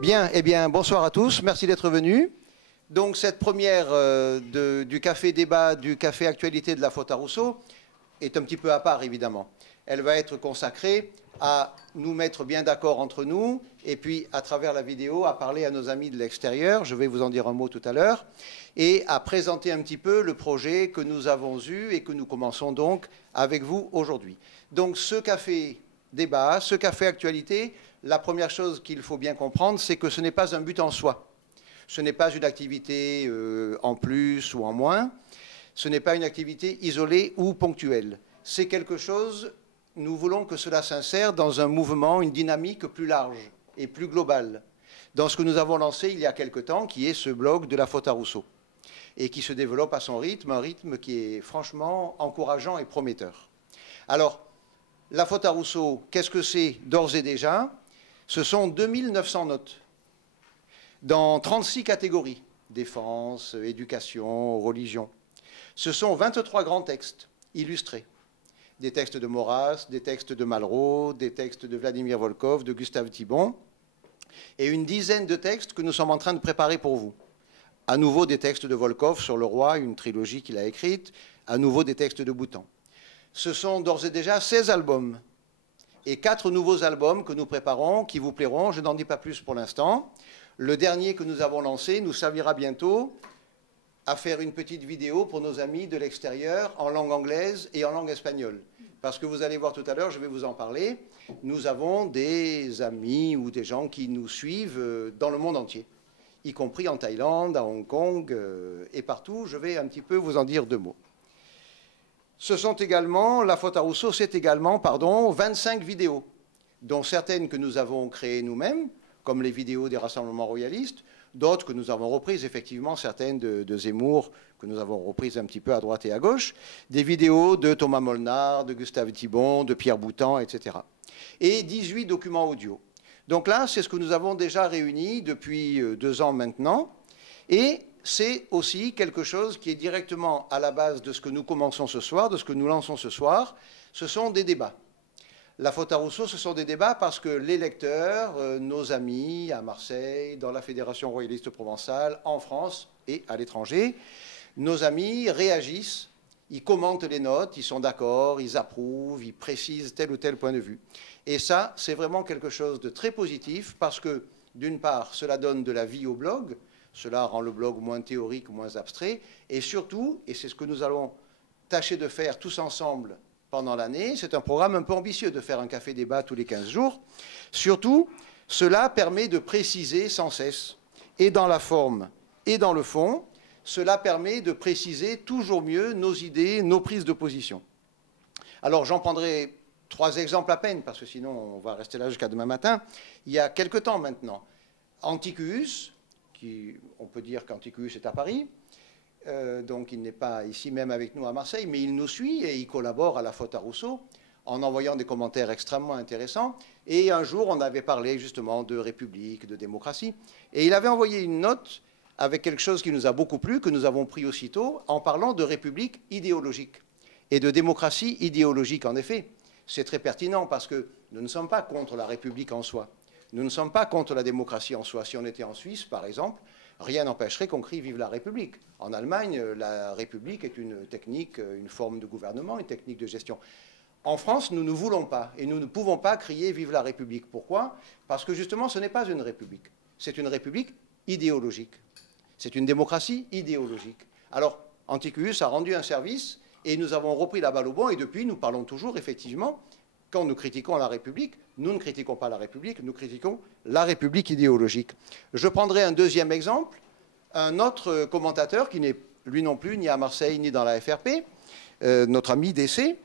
Bien, eh bien, bonsoir à tous, merci d'être venus. Donc cette première du café débat, du café actualité de la faute à Rousseau est un petit peu à part évidemment. Elle va être consacrée à nous mettre bien d'accord entre nous et puis à travers la vidéo à parler à nos amis de l'extérieur, je vais vous en dire un mot tout à l'heure, et à présenter un petit peu le projet que nous avons eu et que nous commençons donc avec vous aujourd'hui. Donc ce café débat, ce café actualité, la première chose qu'il faut bien comprendre, c'est que ce n'est pas un but en soi. Ce n'est pas une activité en plus ou en moins. Ce n'est pas une activité isolée ou ponctuelle. C'est quelque chose, nous voulons que cela s'insère dans un mouvement, une dynamique plus large et plus globale, dans ce que nous avons lancé il y a quelque temps, qui est ce blog de la faute à Rousseau, et qui se développe à son rythme, un rythme qui est franchement encourageant et prometteur. Alors, la faute à Rousseau, qu'est-ce que c'est d'ores et déjà? Ce sont 2900 notes dans 36 catégories, défense, éducation, religion. Ce sont 23 grands textes illustrés, des textes de Maurras, des textes de Malraux, des textes de Vladimir Volkov, de Gustave Thibon, et une dizaine de textes que nous sommes en train de préparer pour vous. À nouveau des textes de Volkov sur le roi, une trilogie qu'il a écrite, à nouveau des textes de Boutan. Ce sont d'ores et déjà 16 albums et 4 nouveaux albums que nous préparons, qui vous plairont. Je n'en dis pas plus pour l'instant. Le dernier que nous avons lancé nous servira bientôt à faire une petite vidéo pour nos amis de l'extérieur en langue anglaise et en langue espagnole. Parce que vous allez voir tout à l'heure, je vais vous en parler, nous avons des amis ou des gens qui nous suivent dans le monde entier, y compris en Thaïlande, à Hong Kong et partout. Je vais un petit peu vous en dire deux mots. Ce sont également, la faute à Rousseau, c'est également, 25 vidéos, dont certaines que nous avons créées nous-mêmes, comme les vidéos des rassemblements royalistes, d'autres que nous avons reprises, effectivement, certaines de Zemmour, que nous avons reprises un petit peu à droite et à gauche, des vidéos de Thomas Molnar, de Gustave Thibon, de Pierre Boutan, etc. Et 18 documents audio. Donc là, c'est ce que nous avons déjà réuni depuis 2 ans maintenant, et c'est aussi quelque chose qui est directement à la base de ce que nous commençons ce soir, de ce que nous lançons ce soir. Ce sont des débats. La faute à Rousseau, ce sont des débats parce que les lecteurs, nos amis à Marseille, dans la Fédération royaliste provençale, en France et à l'étranger, nos amis réagissent, ils commentent les notes, ils sont d'accord, ils approuvent, ils précisent tel ou tel point de vue. Et ça, c'est vraiment quelque chose de très positif parce que, d'une part, cela donne de la vie au blog, cela rend le blog moins théorique, moins abstrait, et surtout, et c'est ce que nous allons tâcher de faire tous ensemble pendant l'année, c'est un programme un peu ambitieux de faire un café débat tous les 15 jours, surtout, cela permet de préciser sans cesse, et dans la forme et dans le fond, cela permet de préciser toujours mieux nos idées, nos prises de position. Alors j'en prendrai 3 exemples à peine, parce que sinon on va rester là jusqu'à demain matin. Il y a quelque temps maintenant, Antiquus, on peut dire qu'Antiquus est à Paris, donc il n'est pas ici même avec nous à Marseille, mais il nous suit et il collabore à la faute à Rousseau en envoyant des commentaires extrêmement intéressants. Et un jour, on avait parlé justement de République, de démocratie, et il avait envoyé une note avec quelque chose qui nous a beaucoup plu, que nous avons pris aussitôt, en parlant de République idéologique et de démocratie idéologique. En effet, c'est très pertinent parce que nous ne sommes pas contre la République en soi. Nous ne sommes pas contre la démocratie en soi. Si on était en Suisse, par exemple, rien n'empêcherait qu'on crie « Vive la République ». En Allemagne, la République est une technique, une forme de gouvernement, une technique de gestion. En France, nous ne voulons pas et nous ne pouvons pas crier « Vive la République ». Pourquoi? Parce que justement, ce n'est pas une République. C'est une République idéologique. C'est une démocratie idéologique. Alors, Antiquus a rendu un service et nous avons repris la balle au bond et depuis, nous parlons toujours, effectivement, quand nous critiquons la République, nous ne critiquons pas la République, nous critiquons la République idéologique. Je prendrai un deuxième exemple, un autre commentateur qui n'est lui non plus ni à Marseille ni dans la FRP, notre ami DC.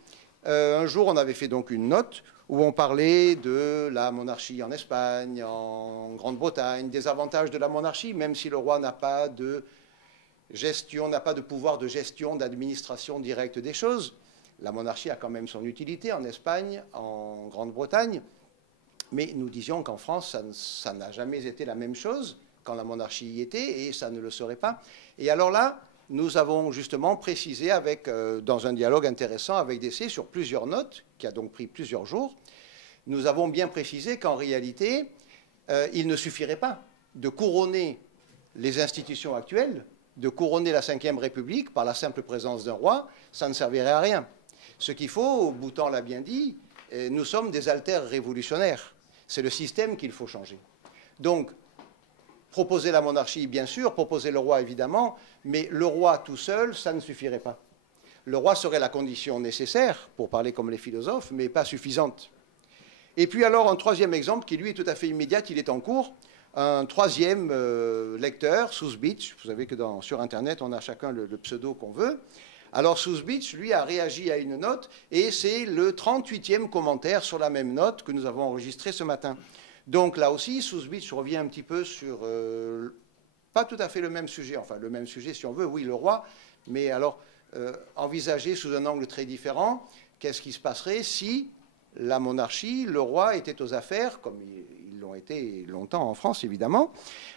Un jour, on avait fait donc une note où on parlait de la monarchie en Espagne, en Grande-Bretagne, des avantages de la monarchie, même si le roi n'a pas de gestion, n'a pas de pouvoir de gestion, d'administration directe des choses. La monarchie a quand même son utilité en Espagne, en Grande-Bretagne, mais nous disions qu'en France, ça n'a jamais été la même chose quand la monarchie y était, et ça ne le serait pas. Et alors là, nous avons justement précisé, dans un dialogue intéressant avec DC, sur plusieurs notes, qui a donc pris plusieurs jours, nous avons bien précisé qu'en réalité, il ne suffirait pas de couronner les institutions actuelles, de couronner la Ve République par la simple présence d'un roi, ça ne servirait à rien. Ce qu'il faut, Boutan l'a bien dit, nous sommes des altères révolutionnaires. C'est le système qu'il faut changer. Donc, proposer la monarchie, bien sûr, proposer le roi, évidemment, mais le roi tout seul, ça ne suffirait pas. Le roi serait la condition nécessaire, pour parler comme les philosophes, mais pas suffisante. Et puis alors, un troisième exemple, qui lui est tout à fait immédiat, il est en cours, un troisième lecteur, Sousbitch, vous savez que sur Internet, on a chacun le pseudo qu'on veut. Alors Sousbitch, lui, a réagi à une note, et c'est le 38e commentaire sur la même note que nous avons enregistré ce matin. Donc là aussi, Sousbitch revient un petit peu sur, pas tout à fait le même sujet, enfin le même sujet si on veut, oui, le roi, mais alors envisagé sous un angle très différent, qu'est-ce qui se passerait si la monarchie, le roi était aux affaires, comme ils l'ont été longtemps en France, évidemment.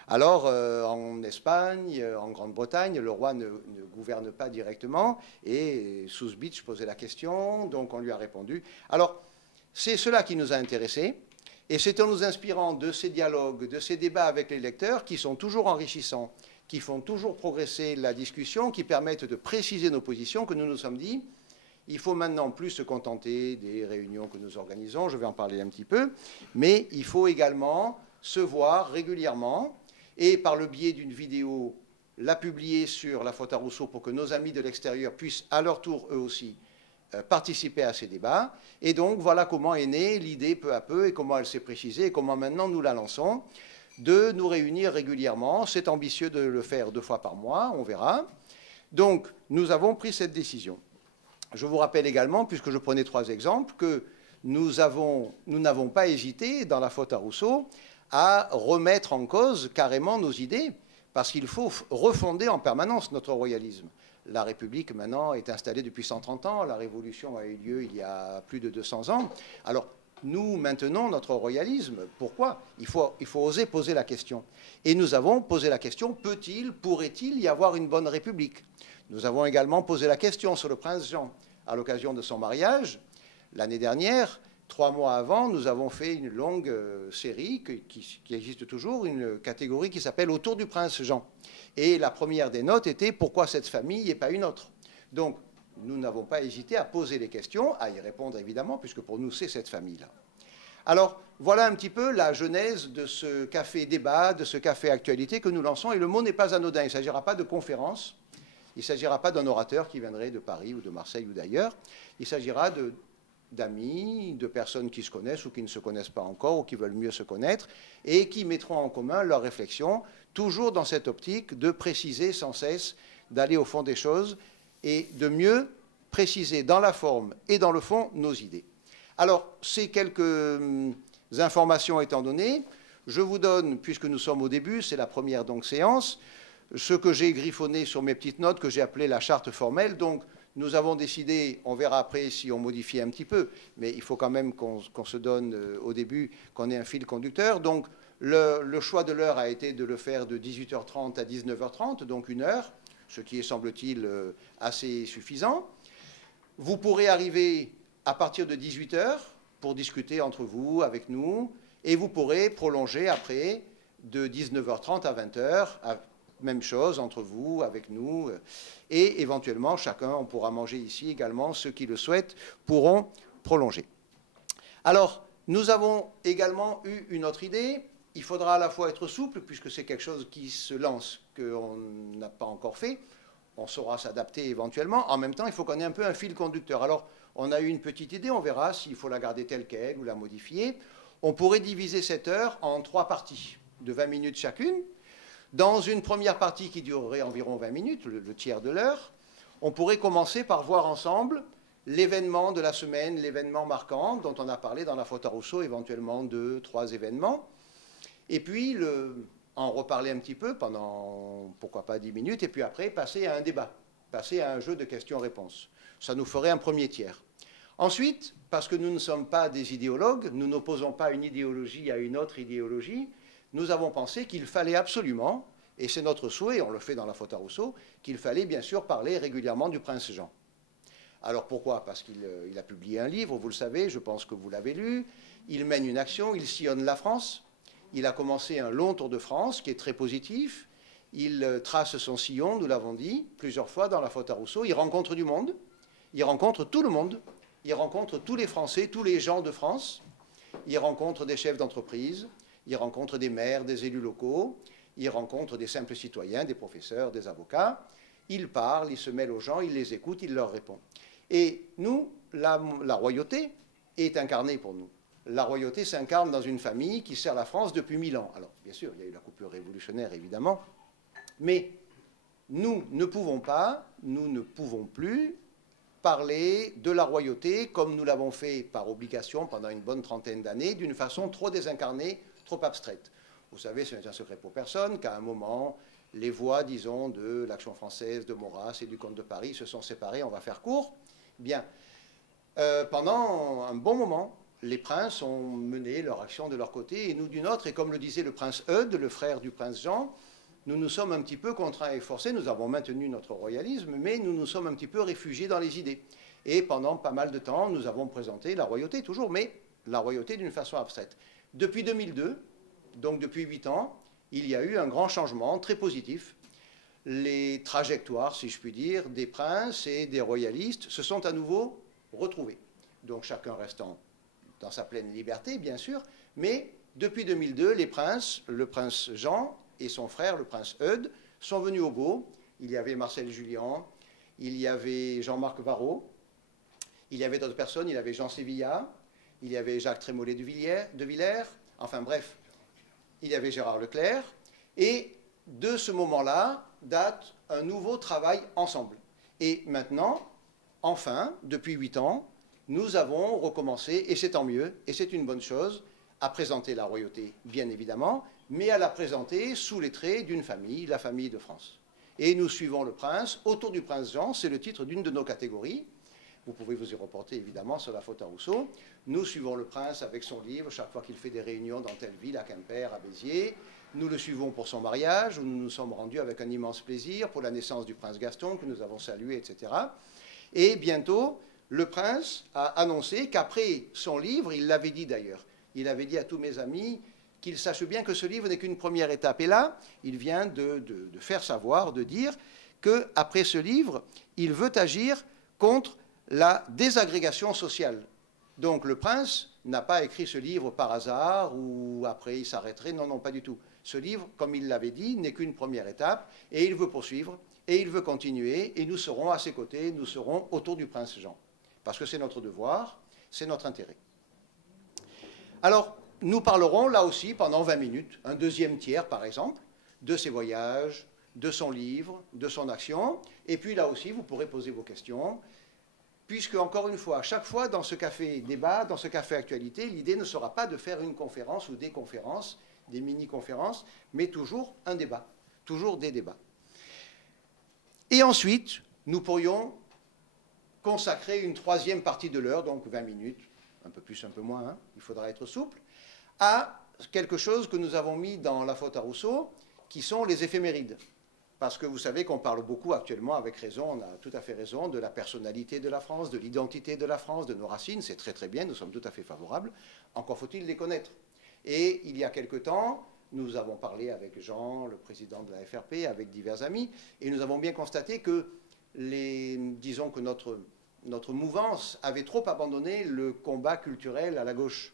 Alors, en Espagne, en Grande-Bretagne, le roi ne gouverne pas directement, et Sousbitch posait la question, donc on lui a répondu. Alors, c'est cela qui nous a intéressés, et c'est en nous inspirant de ces dialogues, de ces débats avec les lecteurs, qui sont toujours enrichissants, qui font toujours progresser la discussion, qui permettent de préciser nos positions, que nous nous sommes dit, il faut maintenant plus se contenter des réunions que nous organisons, je vais en parler un petit peu, mais il faut également se voir régulièrement et par le biais d'une vidéo, la publier sur la faute à Rousseau pour que nos amis de l'extérieur puissent à leur tour, eux aussi, participer à ces débats. Et donc, voilà comment est née l'idée peu à peu et comment elle s'est précisée et comment maintenant nous la lançons, de nous réunir régulièrement. C'est ambitieux de le faire 2 fois par mois, on verra. Donc, nous avons pris cette décision. Je vous rappelle également, puisque je prenais 3 exemples, que nous n'avons pas hésité, dans la faute à Rousseau, à remettre en cause carrément nos idées, parce qu'il faut refonder en permanence notre royalisme. La République, maintenant, est installée depuis 130 ans, la Révolution a eu lieu il y a plus de 200 ans. Alors, nous maintenons notre royalisme. Pourquoi ? Il faut oser poser la question. Et nous avons posé la question, pourrait-il y avoir une bonne République ? Nous avons également posé la question sur le prince Jean. À l'occasion de son mariage, l'année dernière, 3 mois avant, nous avons fait une longue série qui existe toujours, une catégorie qui s'appelle « Autour du prince Jean ». Et la première des notes était « Pourquoi cette famille et pas une autre ?» Donc, nous n'avons pas hésité à poser les questions, à y répondre évidemment, puisque pour nous, c'est cette famille-là. Alors, voilà un petit peu la genèse de ce café débat, de ce café actualité que nous lançons. Et le mot n'est pas anodin, il ne s'agira pas de conférence. Il ne s'agira pas d'un orateur qui viendrait de Paris ou de Marseille ou d'ailleurs. Il s'agira d'amis, de personnes qui se connaissent ou qui ne se connaissent pas encore ou qui veulent mieux se connaître et qui mettront en commun leurs réflexions, toujours dans cette optique de préciser sans cesse, d'aller au fond des choses et de mieux préciser dans la forme et dans le fond nos idées. Alors, ces quelques informations étant données, je vous donne, puisque nous sommes au début, c'est la première donc séance, ce que j'ai griffonné sur mes petites notes que j'ai appelé la charte formelle. Donc, nous avons décidé, on verra après si on modifie un petit peu, mais il faut quand même qu'on se donne au début, qu'on ait un fil conducteur. Donc, le choix de l'heure a été de le faire de 18h30 à 19h30, donc 1 heure, ce qui est, semble-t-il, assez suffisant. Vous pourrez arriver à partir de 18h pour discuter entre vous, avec nous, et vous pourrez prolonger après de 19h30 à 20h, même chose entre vous, avec nous, et éventuellement, chacun, on pourra manger ici également, ceux qui le souhaitent pourront prolonger. Alors, nous avons également eu une autre idée. Il faudra à la fois être souple, puisque c'est quelque chose qui se lance, qu'on n'a pas encore fait. On saura s'adapter éventuellement. En même temps, il faut qu'on ait un peu un fil conducteur. Alors, on a eu une petite idée, on verra s'il faut la garder telle qu'elle ou la modifier. On pourrait diviser cette heure en 3 parties de 20 minutes chacune. Dans une première partie qui durerait environ 20 minutes, le tiers de l'heure, on pourrait commencer par voir ensemble l'événement de la semaine, l'événement marquant dont on a parlé dans la faute à Rousseau, éventuellement 2, 3 événements. Et puis, en reparler un petit peu pendant, pourquoi pas, 10 minutes, et puis après, passer à un débat, passer à un jeu de questions-réponses. Ça nous ferait un premier tiers. Ensuite, parce que nous ne sommes pas des idéologues, nous n'opposons pas une idéologie à une autre idéologie, nous avons pensé qu'il fallait absolument, et c'est notre souhait, on le fait dans la faute à Rousseau, qu'il fallait bien sûr parler régulièrement du prince Jean. Alors pourquoi ? Parce qu'il a publié un livre, vous le savez, je pense que vous l'avez lu, il mène une action, il sillonne la France, Il a commencé un long Tour de France qui est très positif. Il trace son sillon, nous l'avons dit plusieurs fois dans la faute à Rousseau. Il rencontre du monde, il rencontre tout le monde, il rencontre tous les Français, tous les gens de France. Il rencontre des chefs d'entreprise, il rencontre des maires, des élus locaux, il rencontre des simples citoyens, des professeurs, des avocats. Il parle, il se mêle aux gens, il les écoute, il leur répond. Et nous, la royauté est incarnée pour nous. La royauté s'incarne dans une famille qui sert la France depuis 1000 ans. Alors, bien sûr, il y a eu la coupure révolutionnaire, évidemment, mais nous ne pouvons pas, nous ne pouvons plus parler de la royauté comme nous l'avons fait par obligation pendant une bonne trentaine d'années, d'une façon trop désincarnée, trop abstraite. Vous savez, ce n'est un secret pour personne qu'à un moment, les voix, disons, de l'Action française, de Maurras et du Comte de Paris se sont séparées, on va faire court. Bien, pendant un bon moment, les princes ont mené leur action de leur côté et nous du nôtre, et comme le disait le prince Eudes, le frère du prince Jean, nous nous sommes un petit peu contraints et forcés, nous avons maintenu notre royalisme, mais nous nous sommes un petit peu réfugiés dans les idées. Et pendant pas mal de temps, nous avons présenté la royauté, toujours, mais la royauté d'une façon abstraite. Depuis 2002, donc depuis 8 ans, il y a eu un grand changement très positif. Les trajectoires, si je puis dire, des princes et des royalistes se sont à nouveau retrouvées. Donc chacun restant dans sa pleine liberté, bien sûr, mais depuis 2002, les princes, le prince Jean et son frère, le prince Eudes, sont venus au beau. Il y avait Marcel Julien, il y avait Jean-Marc Varro, il y avait d'autres personnes, il y avait Jean Sévillat, il y avait Jacques Trémollet de Villers, enfin bref, il y avait Gérard Leclerc, et de ce moment-là date un nouveau travail ensemble. Et maintenant, enfin, depuis 8 ans, nous avons recommencé, et c'est tant mieux, et c'est une bonne chose, à présenter la royauté, bien évidemment, mais à la présenter sous les traits d'une famille, la famille de France. Et nous suivons le prince, autour du prince Jean, c'est le titre d'une de nos catégories. Vous pouvez vous y reporter, évidemment, sur la faute à Rousseau. Nous suivons le prince avec son livre, chaque fois qu'il fait des réunions dans telle ville, à Quimper, à Béziers. Nous le suivons pour son mariage, où nous nous sommes rendus avec un immense plaisir, pour la naissance du prince Gaston, que nous avons salué, etc. Et bientôt, le prince a annoncé qu'après son livre, il l'avait dit d'ailleurs, il avait dit à tous mes amis qu'ils sachent bien que ce livre n'est qu'une première étape. Et là, il vient de faire savoir, de dire qu'après ce livre, il veut agir contre la désagrégation sociale. Donc le prince n'a pas écrit ce livre par hasard ou après il s'arrêterait. Non, non, pas du tout. Ce livre, comme il l'avait dit, n'est qu'une première étape et il veut poursuivre et il veut continuer et nous serons à ses côtés, nous serons autour du prince Jean. Parce que c'est notre devoir, c'est notre intérêt. Alors, nous parlerons là aussi pendant 20 minutes, un deuxième tiers par exemple, de ses voyages, de son livre, de son action. Et puis là aussi, vous pourrez poser vos questions. Puisque, encore une fois, à chaque fois dans ce café débat, dans ce café actualité, l'idée ne sera pas de faire une conférence ou des conférences, des mini-conférences, mais toujours un débat, toujours des débats. Et ensuite, nous pourrions consacrer une troisième partie de l'heure, donc 20 minutes, un peu plus, un peu moins, hein, il faudra être souple, à quelque chose que nous avons mis dans la faute à Rousseau, qui sont les éphémérides. Parce que vous savez qu'on parle beaucoup actuellement, avec raison, on a tout à fait raison, de la personnalité de la France, de l'identité de la France, de nos racines, c'est très très bien, nous sommes tout à fait favorables, encore faut-il les connaître. Et il y a quelque temps, nous avons parlé avec Jean, le président de la FRP, avec divers amis, et nous avons bien constaté que, disons que notre mouvance avait trop abandonné le combat culturel à la gauche.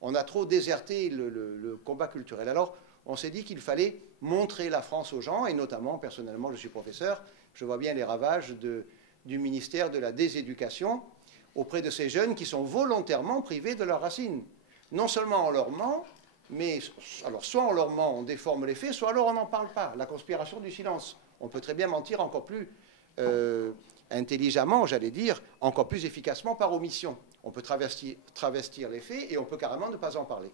On a trop déserté le combat culturel. Alors, on s'est dit qu'il fallait montrer la France aux gens, et notamment, personnellement, je suis professeur, je vois bien les ravages du ministère de la Déséducation auprès de ces jeunes qui sont volontairement privés de leurs racines. Non seulement on leur ment, mais alors soit on leur ment, on déforme les faits, soit alors on n'en parle pas, la conspiration du silence. On peut très bien mentir encore plus intelligemment, j'allais dire, encore plus efficacement par omission. On peut travestir les faits et on peut carrément ne pas en parler.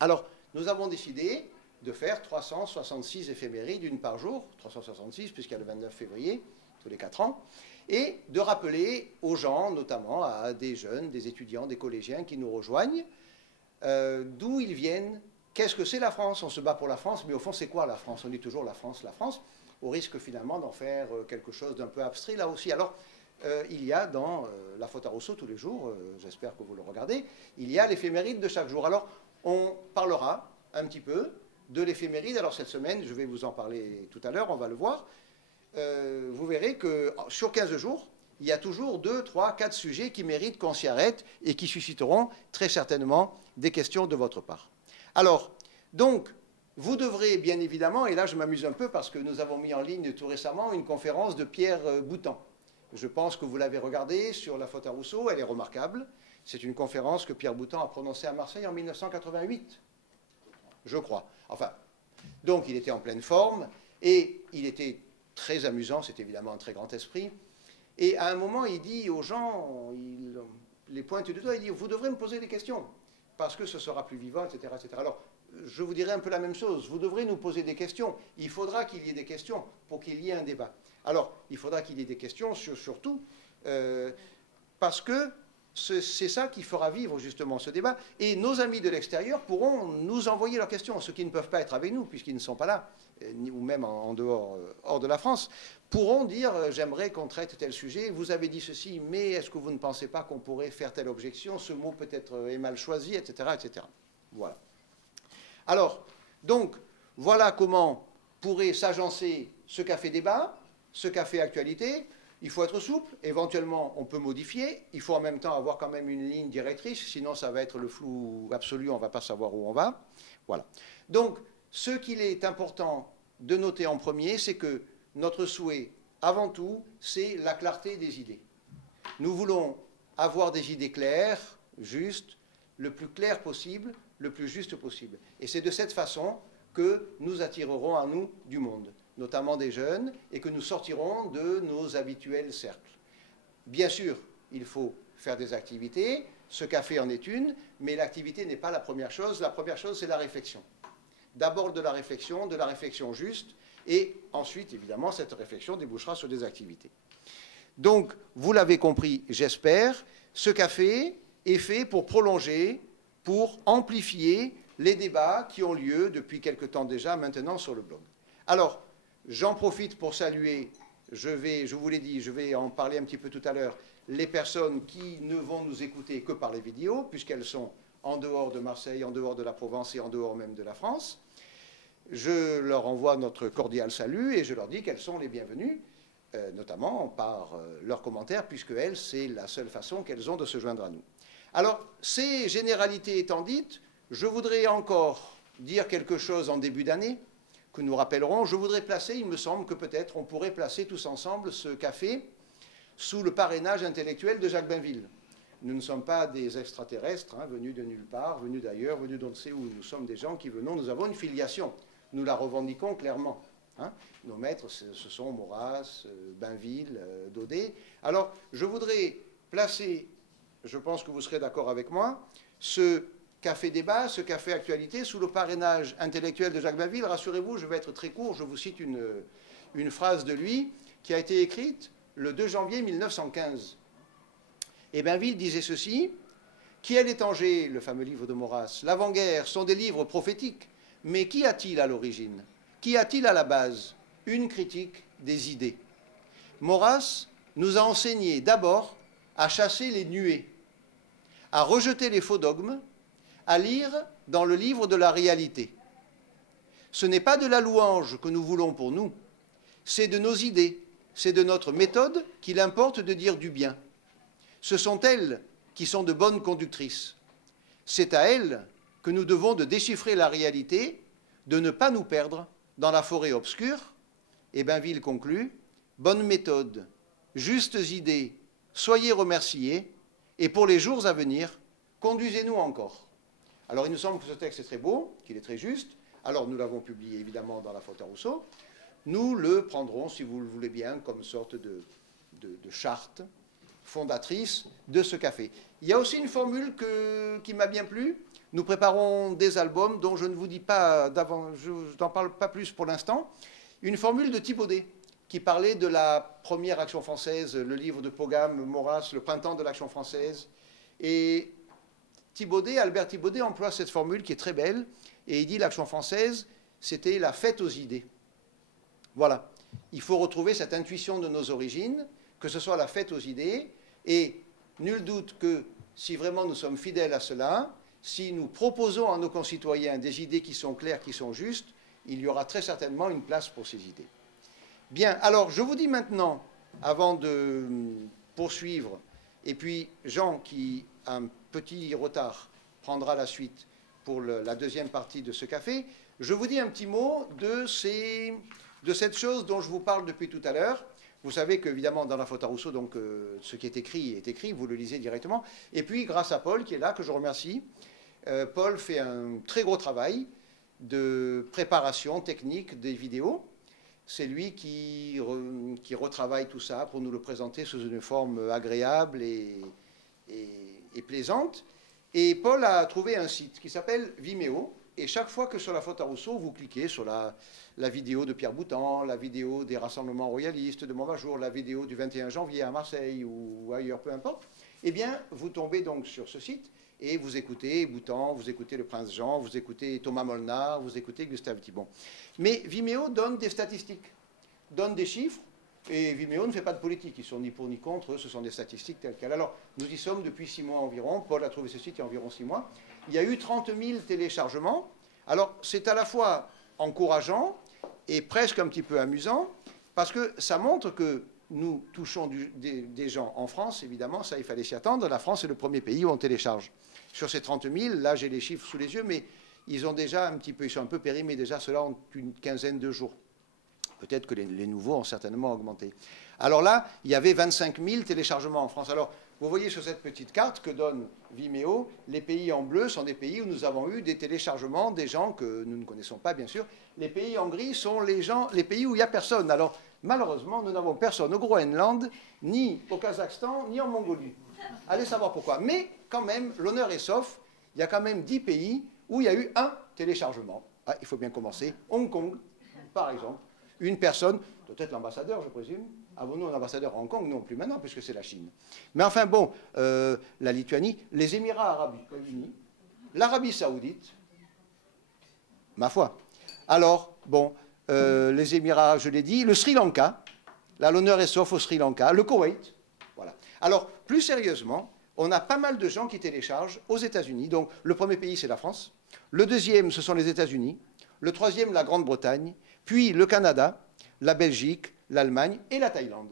Alors, nous avons décidé de faire 366 éphémérides, une par jour, 366 puisqu'il y a le 29 février, tous les 4 ans, et de rappeler aux gens, notamment à des jeunes, des étudiants, des collégiens qui nous rejoignent, d'où ils viennent, qu'est-ce que c'est la France. On se bat pour la France, mais au fond c'est quoi la France? On dit toujours la France, au risque finalement d'en faire quelque chose d'un peu abstrait là aussi. Alors, il y a dans la faute à Rousseau tous les jours, j'espère que vous le regardez, il y a l'éphéméride de chaque jour. Alors, on parlera un petit peu de l'éphéméride. Alors cette semaine, je vais vous en parler tout à l'heure, on va le voir. Vous verrez que sur 15 jours, il y a toujours 2, 3, 4 sujets qui méritent qu'on s'y arrête et qui susciteront très certainement des questions de votre part. Alors, donc, vous devrez bien évidemment, et là je m'amuse un peu parce que nous avons mis en ligne tout récemment une conférence de Pierre Boutan. Je pense que vous l'avez regardée sur la faute à Rousseau, elle est remarquable. C'est une conférence que Pierre Boutan a prononcée à Marseille en 1988, je crois. Enfin, donc il était en pleine forme et il était très amusant, c'est évidemment un très grand esprit. Et à un moment, il dit aux gens, il les pointe du doigt, il dit « Vous devrez me poser des questions, parce que ce sera plus vivant, etc. etc. » Alors, je vous dirai un peu la même chose. Vous devrez nous poser des questions. Il faudra qu'il y ait des questions pour qu'il y ait un débat. Alors, il faudra qu'il y ait des questions surtout parce que c'est ça qui fera vivre justement ce débat. Et nos amis de l'extérieur pourront nous envoyer leurs questions, ceux qui ne peuvent pas être avec nous, puisqu'ils ne sont pas là, ou même en dehors, hors de la France, pourront dire « J'aimerais qu'on traite tel sujet, vous avez dit ceci, mais est-ce que vous ne pensez pas qu'on pourrait faire telle objection? Ce mot peut-être est mal choisi, etc. etc. » Voilà. Alors, donc, voilà comment pourrait s'agencer ce café débat, ce café actualité. Il faut être souple, éventuellement on peut modifier, il faut en même temps avoir quand même une ligne directrice, sinon ça va être le flou absolu, on ne va pas savoir où on va. Voilà. Donc, ce qu'il est important de noter en premier, c'est que notre souhait, avant tout, c'est la clarté des idées. Nous voulons avoir des idées claires, justes, le plus clair possible, le plus juste possible. Et c'est de cette façon que nous attirerons à nous du monde, notamment des jeunes, et que nous sortirons de nos habituels cercles. Bien sûr, il faut faire des activités, ce café en est une, mais l'activité n'est pas la première chose. La première chose, c'est la réflexion. D'abord de la réflexion juste, et ensuite, évidemment, cette réflexion débouchera sur des activités. Donc, vous l'avez compris, j'espère, ce café est fait pour prolonger, pour amplifier les débats qui ont lieu depuis quelque temps déjà maintenant sur le blog. Alors, j'en profite pour saluer, je vous l'ai dit, je vais en parler un petit peu tout à l'heure, les personnes qui ne vont nous écouter que par les vidéos, puisqu'elles sont en dehors de Marseille, en dehors de la Provence et en dehors même de la France. Je leur envoie notre cordial salut et je leur dis qu'elles sont les bienvenues, notamment par leurs commentaires, puisque elles, c'est la seule façon qu'elles ont de se joindre à nous. Alors, ces généralités étant dites, je voudrais encore dire quelque chose en début d'année, que nous rappellerons. Je voudrais placer, il me semble que peut-être on pourrait placer tous ensemble ce café sous le parrainage intellectuel de Jacques Bainville. Nous ne sommes pas des extraterrestres, hein, venus de nulle part, venus d'ailleurs, venus d'on ne sait où. Nous sommes des gens qui venons, nous avons une filiation. Nous la revendiquons clairement. Hein. Nos maîtres, ce sont Maurras, Bainville, Daudet. Alors, je voudrais placer, je pense que vous serez d'accord avec moi, ce café débat, ce café actualité, sous le parrainage intellectuel de Jacques Bainville. Rassurez-vous, je vais être très court, je vous cite une phrase de lui qui a été écrite le 2 janvier 1915. Et Bainville disait ceci: « Qui est l'étranger, le fameux livre de Maurras, l'avant-guerre sont des livres prophétiques, mais qu'y a-t-il à l'origine? Qu'y a-t-il à la base? Une critique des idées. » Maurras nous a enseigné d'abord à chasser les nuées, à rejeter les faux dogmes, à lire dans le livre de la réalité. Ce n'est pas de la louange que nous voulons pour nous, c'est de nos idées, c'est de notre méthode qu'il importe de dire du bien. Ce sont elles qui sont de bonnes conductrices. C'est à elles que nous devons de déchiffrer la réalité, de ne pas nous perdre dans la forêt obscure. Et Bainville conclut: « Bonne méthode, justes idées, soyez remerciés, et pour les jours à venir, conduisez-nous encore. » Alors il nous semble que ce texte est très beau, qu'il est très juste. Alors nous l'avons publié évidemment dans la faute à Rousseau. Nous le prendrons, si vous le voulez bien, comme sorte de charte fondatrice de ce café. Il y a aussi une formule qui m'a bien plu. Nous préparons des albums dont je ne vous dis pas d'avant, je n'en parle pas plus pour l'instant. Une formule de Thibaudet qui parlait de la première Action française, le livre de Pogam, Maurras, Le printemps de l'Action française. Et Albert Thibaudet emploie cette formule qui est très belle, et il dit l'Action française, c'était la fête aux idées. Voilà. Il faut retrouver cette intuition de nos origines, que ce soit la fête aux idées, et nul doute que si vraiment nous sommes fidèles à cela, si nous proposons à nos concitoyens des idées qui sont claires, qui sont justes, il y aura très certainement une place pour ces idées. Bien, alors je vous dis maintenant, avant de poursuivre, et puis Jean, qui a un petit retard, prendra la suite pour la deuxième partie de ce café, je vous dis un petit mot de cette chose dont je vous parle depuis tout à l'heure. Vous savez qu'évidemment, dans la faute à Rousseau, donc, ce qui est écrit, vous le lisez directement. Et puis, grâce à Paul, qui est là, que je remercie, Paul fait un très gros travail de préparation technique des vidéos. C'est lui qui retravaille tout ça pour nous le présenter sous une forme agréable et plaisante. Et Paul a trouvé un site qui s'appelle Vimeo. Et chaque fois que sur la faute à Rousseau, vous cliquez sur la vidéo de Pierre Boutan, la vidéo des rassemblements royalistes de Montmajour, la vidéo du 21 janvier à Marseille ou ailleurs, peu importe, eh bien, vous tombez donc sur ce site et vous écoutez Boutan, vous écoutez le Prince Jean, vous écoutez Thomas Molnar, vous écoutez Gustave Thibon. Mais Vimeo donne des statistiques, donne des chiffres, et Vimeo ne fait pas de politique. Ils sont ni pour ni contre, ce sont des statistiques telles quelles. Alors, nous y sommes depuis 6 mois environ. Paul a trouvé ce site il y a environ 6 mois. Il y a eu 30 000 téléchargements. Alors, c'est à la fois encourageant et presque un petit peu amusant, parce que ça montre que nous touchons des gens en France, évidemment, ça il fallait s'y attendre. La France est le premier pays où on télécharge. Sur ces 30 000, là j'ai les chiffres sous les yeux, mais ils ont déjà un petit peu, ils sont un peu périmés déjà, ceux-là ont une quinzaine de jours. Peut-être que les nouveaux ont certainement augmenté. Alors là, il y avait 25 000 téléchargements en France. Alors, vous voyez sur cette petite carte que donne Vimeo, les pays en bleu sont des pays où nous avons eu des téléchargements, des gens que nous ne connaissons pas, bien sûr. Les pays en gris sont les pays où il n'y a personne. Alors, malheureusement, nous n'avons personne au Groenland, ni au Kazakhstan, ni en Mongolie. Allez savoir pourquoi. Mais, quand même, l'honneur est sauf. Il y a quand même 10 pays où il y a eu un téléchargement. Ah, il faut bien commencer. Hong Kong, par exemple. Une personne, peut-être l'ambassadeur, je présume. Avons-nous un ambassadeur à Hong Kong? Non plus maintenant, puisque c'est la Chine. Mais enfin, bon, la Lituanie, les Émirats arabes unis, l'Arabie saoudite, ma foi. Alors, bon, les Émirats, je l'ai dit, le Sri Lanka, là, l'honneur est sauf au Sri Lanka, le Koweït, voilà. Alors, plus sérieusement, on a pas mal de gens qui téléchargent aux États-Unis. Donc, le premier pays, c'est la France. Le deuxième, ce sont les États-Unis. Le troisième, la Grande-Bretagne. Puis le Canada, la Belgique, l'Allemagne et la Thaïlande.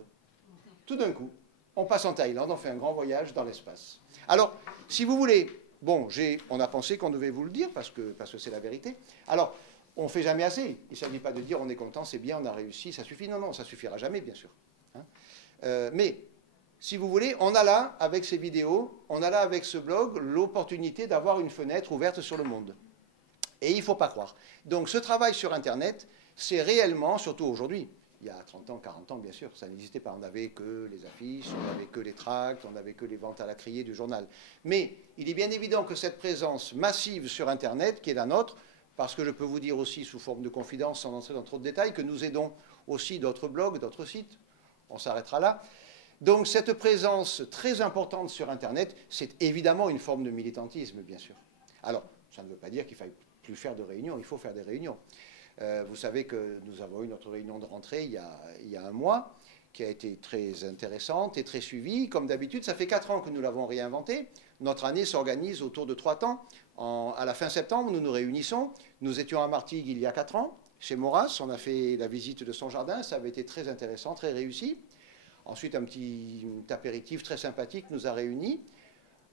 Tout d'un coup, on passe en Thaïlande, on fait un grand voyage dans l'espace. Alors, si vous voulez, bon, on a pensé qu'on devait vous le dire, parce que c'est la vérité. Alors, on ne fait jamais assez. Il ne s'agit pas de dire on est content, c'est bien, on a réussi, ça suffit. Non, non, ça ne suffira jamais, bien sûr. Hein, mais, si vous voulez, on a là, avec ces vidéos, on a là, avec ce blog, l'opportunité d'avoir une fenêtre ouverte sur le monde. Et il ne faut pas croire. Donc, ce travail sur Internet, c'est réellement, surtout aujourd'hui, il y a 30 ans, 40 ans, bien sûr, ça n'existait pas. On n'avait que les affiches, on n'avait que les tracts, on n'avait que les ventes à la criée du journal. Mais il est bien évident que cette présence massive sur Internet, qui est la nôtre, parce que je peux vous dire aussi, sous forme de confidence, sans entrer dans trop de détails, que nous aidons aussi d'autres blogs, d'autres sites. On s'arrêtera là. Donc cette présence très importante sur Internet, c'est évidemment une forme de militantisme, bien sûr. Alors, ça ne veut pas dire qu'il faille plus faire de réunions, il faut faire des réunions. Vous savez que nous avons eu notre réunion de rentrée il y a un mois, qui a été très intéressante et très suivie. Comme d'habitude, ça fait 4 ans que nous l'avons réinventé. Notre année s'organise autour de 3 temps. À la fin septembre, nous nous réunissons. Nous étions à Martigues il y a 4 ans, chez Maurras. On a fait la visite de son jardin. Ça avait été très intéressant, très réussi. Ensuite, un petit apéritif très sympathique nous a réunis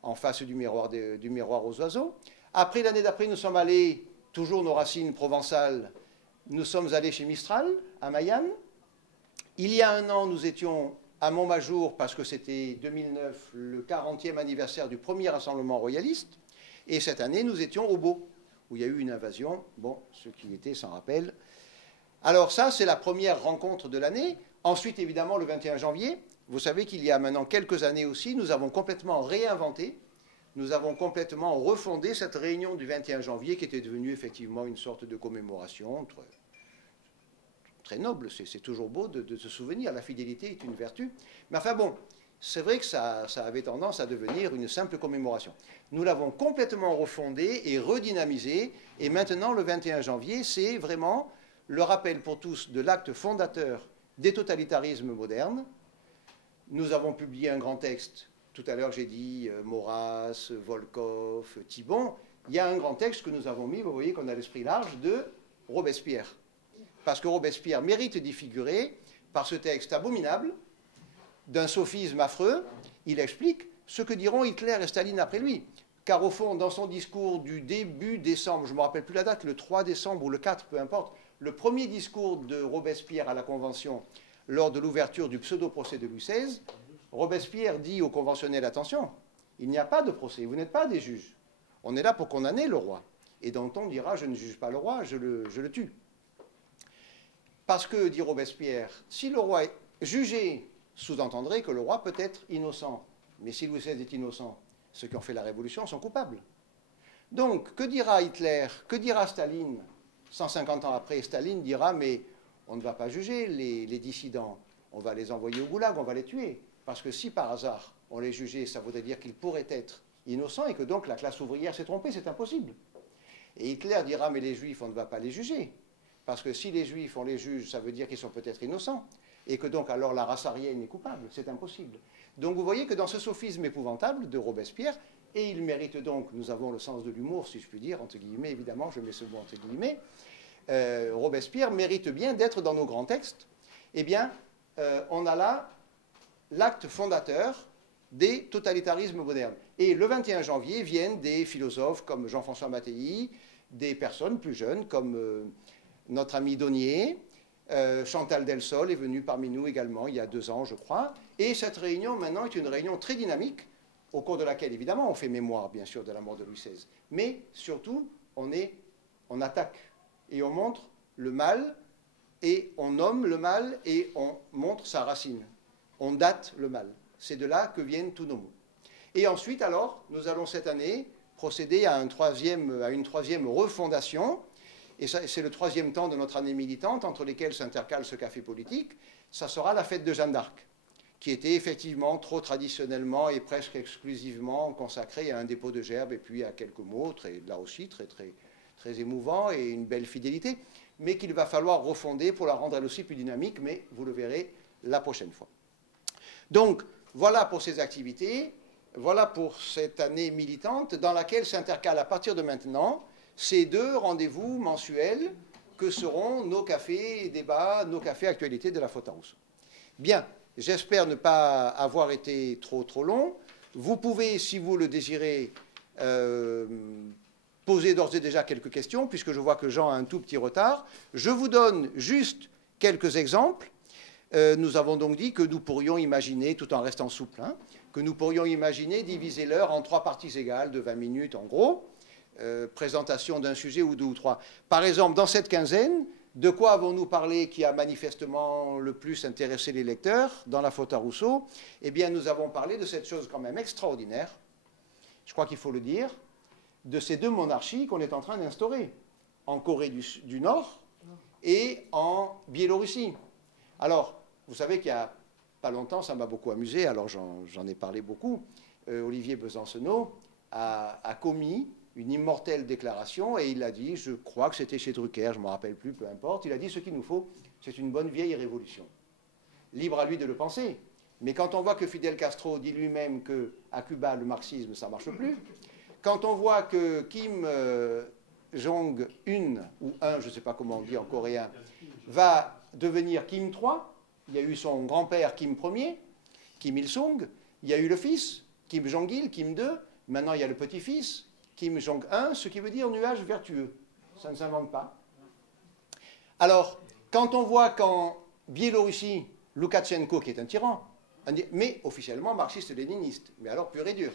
en face du miroir aux oiseaux. Après, l'année d'après, nous sommes allés, toujours nos racines provençales, nous sommes allés chez Mistral, à Mayenne. Il y a un an, nous étions à Montmajour, parce que c'était 2009, le 40e anniversaire du premier rassemblement royaliste. Et cette année, nous étions au Beau, où il y a eu une invasion. Bon, ceux qui y étaient s'en rappellent. Alors ça, c'est la première rencontre de l'année. Ensuite, évidemment, le 21 janvier, vous savez qu'il y a maintenant quelques années aussi, nous avons complètement réinventé, nous avons complètement refondé cette réunion du 21 janvier qui était devenue effectivement une sorte de commémoration très noble. C'est toujours beau de se souvenir. La fidélité est une vertu. Mais enfin bon, c'est vrai que ça avait tendance à devenir une simple commémoration. Nous l'avons complètement refondé et redynamisé. Et maintenant, le 21 janvier, c'est vraiment le rappel pour tous de l'acte fondateur des totalitarismes modernes. Nous avons publié un grand texte. Tout à l'heure, j'ai dit Maurras, Volkov, Thibon. il y a un grand texte que nous avons mis, vous voyez qu'on a l'esprit large, de Robespierre. Parce que Robespierre mérite d'y figurer par ce texte abominable, d'un sophisme affreux. Il explique ce que diront Hitler et Staline après lui. Car au fond, dans son discours du début décembre, je ne me rappelle plus la date, le 3 décembre ou le 4, peu importe, le premier discours de Robespierre à la Convention lors de l'ouverture du pseudo-procès de Louis XVI, Robespierre dit aux conventionnels, attention, il n'y a pas de procès, vous n'êtes pas des juges. On est là pour condamner le roi. Et Danton dira, je ne juge pas le roi, je le tue. Parce que, dit Robespierre, si le roi est jugé, sous-entendrait que le roi peut être innocent. Mais si Louis XVI est innocent, ceux qui ont fait la révolution sont coupables. Donc, que dira Hitler, que dira Staline 150 ans après, Staline dira, mais on ne va pas juger les dissidents, on va les envoyer au goulag, on va les tuer. Parce que si par hasard on les jugeait, ça voudrait dire qu'ils pourraient être innocents et que donc la classe ouvrière s'est trompée, c'est impossible. Et Hitler dira, mais les juifs, on ne va pas les juger. Parce que si les juifs, on les juge, ça veut dire qu'ils sont peut-être innocents. Et que donc alors la race aryenne est coupable, c'est impossible. Donc vous voyez que dans ce sophisme épouvantable de Robespierre, et il mérite donc, nous avons le sens de l'humour, si je puis dire, entre guillemets, évidemment, je mets ce mot entre guillemets, Robespierre mérite bien d'être dans nos grands textes. Eh bien, on a là l'acte fondateur des totalitarismes modernes. Et le 21 janvier viennent des philosophes comme Jean-François Mattei, des personnes plus jeunes comme notre ami Daunier, Chantal Delsol est venue parmi nous également il y a 2 ans, je crois. Et cette réunion, maintenant, est une réunion très dynamique, au cours de laquelle, évidemment, on fait mémoire, bien sûr, de la mort de Louis XVI. Mais, surtout, on attaque et on montre le mal, et on nomme le mal, et on montre sa racine. On date le mal. C'est de là que viennent tous nos mots. Et ensuite, alors, nous allons cette année procéder à une troisième refondation. Et c'est le 3e temps de notre année militante, entre lesquels s'intercale ce café politique. Ça sera la fête de Jeanne d'Arc, qui était effectivement trop traditionnellement et presque exclusivement consacrée à un dépôt de gerbes et puis à quelques mots, là aussi très émouvants et une belle fidélité, mais qu'il va falloir refonder pour la rendre elle aussi plus dynamique, mais vous le verrez la prochaine fois. Donc, voilà pour ces activités, voilà pour cette année militante dans laquelle s'intercale à partir de maintenant ces 2 rendez-vous mensuels que seront nos cafés débats, nos cafés actualités de la faute à Rousseau. Bien, j'espère ne pas avoir été trop long. Vous pouvez, si vous le désirez, poser d'ores et déjà quelques questions, puisque je vois que Jean a un tout petit retard. Je vous donne juste quelques exemples. Nous avons donc dit que nous pourrions imaginer, tout en restant souple, que nous pourrions imaginer diviser l'heure en 3 parties égales de 20 minutes en gros. Présentation d'un sujet ou 2 ou 3. Par exemple, dans cette quinzaine, de quoi avons-nous parlé qui a manifestement le plus intéressé les lecteurs dans la faute à Rousseau? Eh bien, nous avons parlé de cette chose quand même extraordinaire, je crois qu'il faut le dire, de ces 2 monarchies qu'on est en train d'instaurer, en Corée du Nord et en Biélorussie. Alors, vous savez qu'il n'y a pas longtemps, ça m'a beaucoup amusé, alors j'en ai parlé beaucoup, Olivier Besancenot a commis une immortelle déclaration, et il a dit, je crois que c'était chez Drucker, je ne me rappelle plus, peu importe, il a dit ce qu'il nous faut, c'est une bonne vieille révolution. Libre à lui de le penser, mais quand on voit que Fidel Castro dit lui-même qu'à Cuba, le marxisme, ça ne marche plus, quand on voit que Kim Jong-un, ou un, je ne sais pas comment on dit en coréen, va devenir Kim III, il y a eu son grand-père Kim Ier, Kim Il-sung, il y a eu le fils, Kim Jong-il, Kim II, maintenant il y a le petit-fils, Kim Jong-un, ce qui veut dire nuage vertueux. Ça ne s'invente pas. Alors, quand on voit qu'en Biélorussie, Loukachenko, qui est un tyran, mais officiellement marxiste-léniniste, mais alors pur et dur,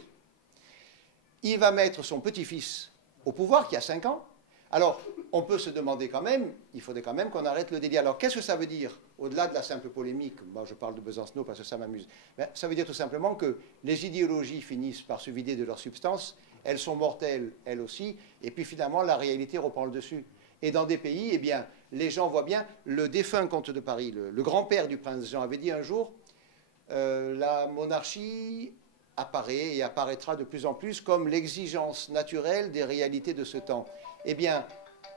il va mettre son petit-fils au pouvoir, qui a 5 ans. Alors, on peut se demander quand même, il faudrait quand même qu'on arrête le délit. Alors, qu'est-ce que ça veut dire, au-delà de la simple polémique? Moi, je parle de Besancenot parce que ça m'amuse. Ça veut dire tout simplement que les idéologies finissent par se vider de leur substance. Elles sont mortelles, elles aussi, et puis finalement, la réalité reprend le dessus. Et dans des pays, eh bien, les gens voient bien, le défunt comte de Paris, le grand-père du prince Jean, avait dit un jour, la monarchie apparaît et apparaîtra de plus en plus comme l'exigence naturelle des réalités de ce temps. Eh bien,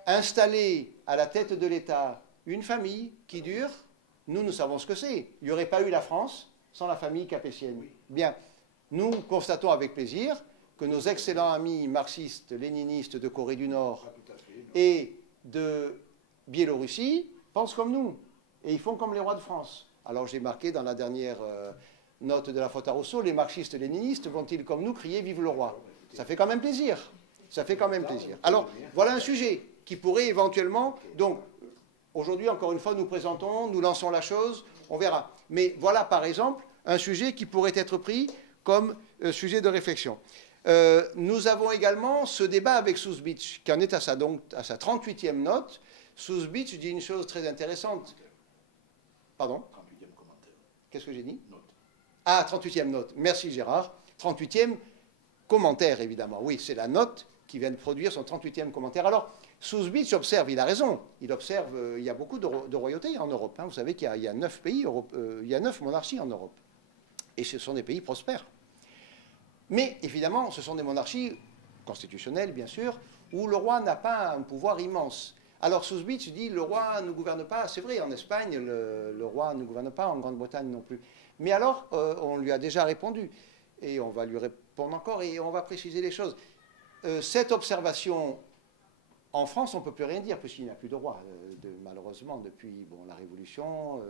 installer à la tête de l'État une famille qui dure, nous savons ce que c'est. Il n'y aurait pas eu la France sans la famille capétienne. Bien, nous constatons avec plaisir que nos excellents amis marxistes, léninistes de Corée du Nord et de Biélorussie pensent comme nous. Et ils font comme les rois de France. Alors j'ai marqué dans la dernière note de la faute à Rousseau, les marxistes-léninistes vont-ils comme nous crier « Vive le roi » ? Ça fait quand même plaisir. Ça fait quand même plaisir. Alors, voilà un sujet qui pourrait éventuellement... Donc, aujourd'hui, encore une fois, nous présentons, nous lançons la chose, on verra. Mais voilà, par exemple, un sujet qui pourrait être pris comme sujet de réflexion. Nous avons également ce débat avec Sousbitch, qui en est à sa 38e note. Sousbitch dit une chose très intéressante. Pardon ? 38e commentaire. Qu'est-ce que j'ai dit ? Note. Ah, 38e note. Merci Gérard. 38e commentaire, évidemment. Oui, c'est la note qui vient de produire son 38e commentaire. Alors, Sousbitch observe, il a raison, il observe, il y a beaucoup de royautés en Europe. Hein. Vous savez qu'il y a 9 pays, il y a 9 monarchies en Europe. Et ce sont des pays prospères. Mais, évidemment, ce sont des monarchies constitutionnelles, bien sûr, où le roi n'a pas un pouvoir immense. Alors, Sousbitch dit, le roi ne gouverne pas. C'est vrai, en Espagne, le roi ne gouverne pas, en Grande-Bretagne non plus. Mais alors, on lui a déjà répondu. Et on va lui répondre encore, et on va préciser les choses. Cette observation, en France, on ne peut plus rien dire, puisqu'il n'y a plus de roi, malheureusement, depuis la Révolution,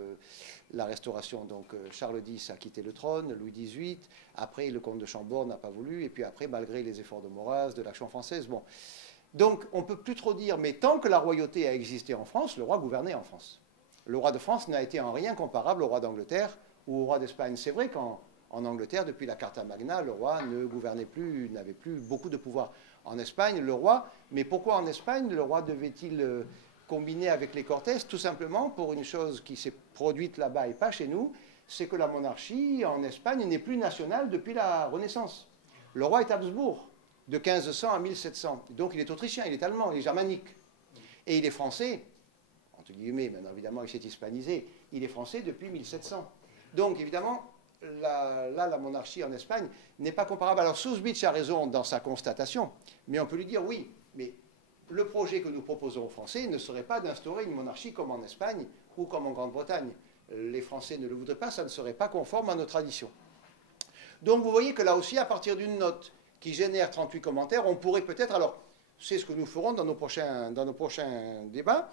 la Restauration. Donc, Charles X a quitté le trône, Louis XVIII, après, le comte de Chambord n'a pas voulu, et puis après, malgré les efforts de Maurras, de l'Action française, bon. Donc, on ne peut plus trop dire, mais tant que la royauté a existé en France, le roi gouvernait en France. Le roi de France n'a été en rien comparable au roi d'Angleterre ou au roi d'Espagne. C'est vrai qu'en Angleterre, depuis la Carta Magna, le roi ne gouvernait plus, n'avait plus beaucoup de pouvoir. En Espagne, le roi, mais pourquoi en Espagne le roi devait-il combiner avec les Cortés? Tout simplement pour une chose qui s'est produite là-bas et pas chez nous, c'est que la monarchie en Espagne n'est plus nationale depuis la Renaissance. Le roi est Habsbourg, de 1500 à 1700. Donc il est autrichien, il est allemand, il est germanique. Et il est français, entre guillemets, maintenant évidemment il s'est hispanisé, il est français depuis 1700. Donc évidemment, la monarchie en Espagne n'est pas comparable. Alors Sousbitch a raison dans sa constatation, mais on peut lui dire oui, mais le projet que nous proposons aux Français ne serait pas d'instaurer une monarchie comme en Espagne ou comme en Grande-Bretagne. Les Français ne le voudraient pas, ça ne serait pas conforme à nos traditions. Donc vous voyez que là aussi, à partir d'une note qui génère 38 commentaires, on pourrait peut-être, alors c'est ce que nous ferons dans nos prochains débats,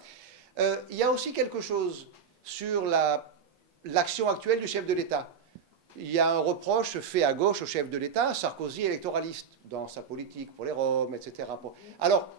il y a aussi quelque chose sur l'action actuelle du chef de l'État. Il y a un reproche fait à gauche au chef de l'État, Sarkozy électoraliste, dans sa politique pour les Roms, etc. Alors,